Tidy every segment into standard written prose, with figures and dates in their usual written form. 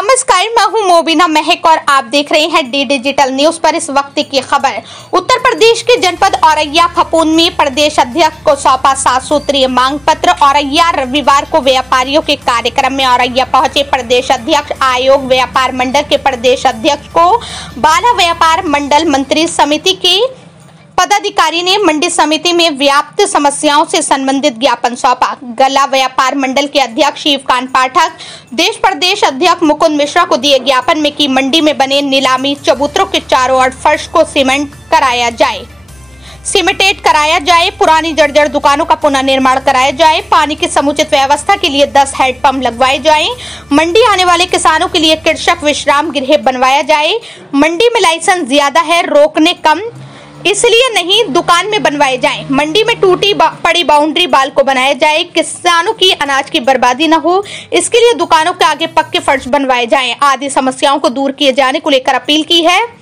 नमस्कार, मैं हूं मोबिना महक और आप देख रहे हैं डी डिजिटल न्यूज पर इस वक्त की खबर। उत्तर प्रदेश के जनपद औरैया फपून में प्रदेश अध्यक्ष को सौंपा 7 सूत्रीय मांग पत्र। औरैया रविवार को व्यापारियों के कार्यक्रम में औरैया पहुंचे प्रदेश अध्यक्ष। आयोग व्यापार मंडल के प्रदेश अध्यक्ष को बाला व्यापार मंडल मंत्री समिति के पदाधिकारी ने मंडी समिति में व्याप्त समस्याओं से संबंधित ज्ञापन सौंपा। गला व्यापार मंडल के अध्यक्ष शिवकांत पाठक देश प्रदेश अध्यक्ष मुकुंद मिश्रा को दिए ज्ञापन में कि मंडी में बने नीलामी चबूतरों के चारों ओर फर्श को सीमेंटेड कराया जाए, पुरानी जर्जर दुकानों का पुनर्निर्माण कराया जाए, पानी की समुचित व्यवस्था के लिए 10 हैंडपंप लगवाए जाएं, मंडी आने वाले किसानों के लिए कृषक विश्राम गृह बनवाया जाए। मंडी में लाइसेंस ज्यादा है, रोकने कम, इसलिए नहीं दुकान में बनवाए जाएं। मंडी में टूटी पड़ी बाउंड्री बाल को बनाया जाए, किसानों की अनाज की बर्बादी न हो, इसके लिए दुकानों के आगे पक्के फर्श बनवाए जाएं आदि समस्याओं को दूर किए जाने को लेकर अपील की है।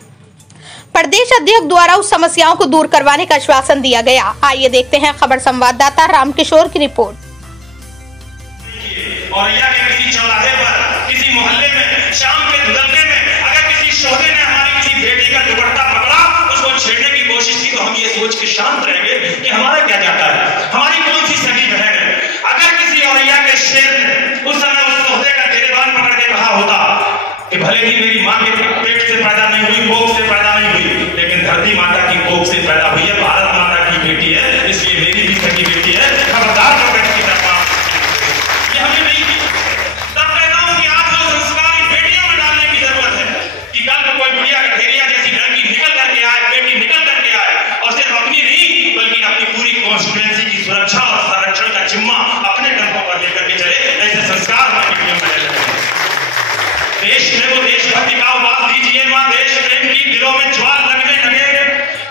प्रदेश अध्यक्ष द्वारा उस समस्याओं को दूर करवाने का आश्वासन दिया गया। आइए देखते हैं खबर संवाददाता रामकिशोर की रिपोर्ट। औरैया के किसी चौराहे पर, किसी मोहल्ले में, शाम के धुंधले में अगर किसी शोधे ने हमारी किसी बेटी का दुपट्टा पकड़ा, उसको छेड़ने की कोशिश की, तो हम ये सोच के शांत रहेंगे कि हमारा क्या जाता है, हमारी कौन सी सगी बहन है। अगर किसी औरैया के शेर ने उस समय उस शोधे का गिरेबान पकड़ के कहा होता कि भले ही मेरी माँ के पेट से पैदा नहीं हुई, कोख से पैदा नहीं हुई, लेकिन धरती माता की कोख से पैदा हुई है, भारत माता की बेटी है, इसलिए मेरी भी सगी बेटी है, खबरदार पकड़ की तरफ ये हमने नहीं की। तब कहता हूं कि आज जो संस्कार बेटियों में डालने की जरूरत है कि कल को कोई बुढ़िया गठेरिया जैसी लड़की निकल करके आए, बेटी निकल करके आए और सिर्फ अपनी नहीं बल्कि अपनी पूरी कॉन्स्टिट्यूएंसी की सुरक्षा और संरक्षण का जिम्मा अपने कंधों पर लेकर के चले। ऐसे संस्कार हमारी बेटियों में डाले। देश में वो देशभक्ति का आवाज दीजिए, मां देश प्रेम की दिलों में ज्वाल लगने लगे,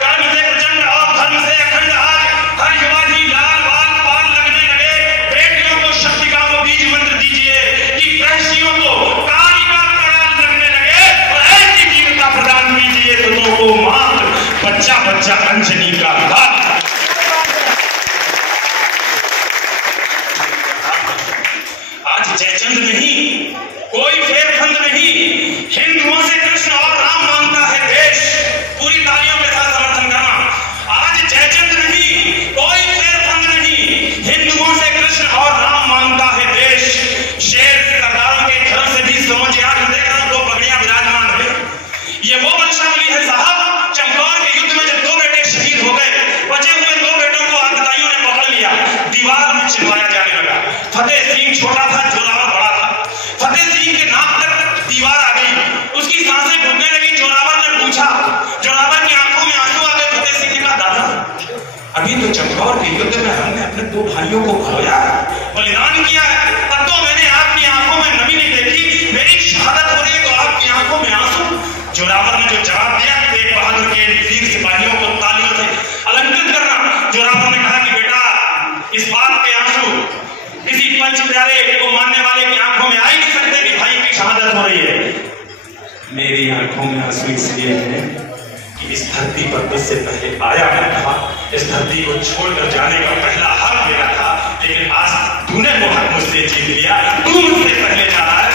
कर्म से प्रचंड और धर्म से अखंड आज हर युवा जी लाल बाल पाल लगने लगे। बेटियों को शक्ति का वो बीज मंत्र दीजिए कि प्रहसियों को काली का कराल लगने लगे और ऐसी जीविका प्रदान कीजिए दोनों को मात्र बच्चा बच्चा अंजनी का घात। आज जयचंद नहीं, कोई फेरफंद नहीं, हिंदुओं से कृष्ण और राम मांगता है देश। पूरी तालियों के साथ समर्थन करना। आज जयचंद नहीं, कोई फेरफंद नहीं, हिंदुओं से कृष्ण और राम मांगता है देश। शेर सरदारों के घर से भी समझ यार देख रहा हूं, 2 पगड़ियां विराजमान है। ये वो वंशावली है साहब, चमकौर के युद्ध में जब 2 बेटे शहीद हो गए, बचे हुए 2 बेटों को आतताइयों ने पकड़ लिया, दीवार में चिपकाया जाने लगा। फतेह सिंह छोटा था, जोरावर बड़ा था। फतेह सिंह के नाक तक दीवार आ गई, उसकी सांसें घुटने लगी। जोरावर ने पूछा, जोरावर की आंखों में आंसू आ गए। फतेह सिंह ने कहा, दादा अभी तो चमकौर के युद्ध में हमने अपने 2 भाइयों को खोया, बलिदान किया है, तब तो मैंने आपकी आंखों में नमी नहीं देखी, मेरी शहादत हो रही है तो आपकी आंखों में आंसू। जोरावर ने जो जवाब दिया, तेग बहादुर के वीर सिपाहियों को तालियों से अलंकृत करना। जोरावर ने कहा कि बेटा, इस बात के आंसू किसी पंच प्यारे को मानने वाले की आंखों में आ ही नहीं सकते कि भाई की शहादत हो रही है। मेरी आंखों में आंसू इसलिए है कि इस धरती पर मुझसे पहले आया मैं था, इस धरती को छोड़कर जाने का पहला हक मेरा था, लेकिन आज तूने वो हक मुझसे छीन लिया। तू मुझसे पहले जा रहा है,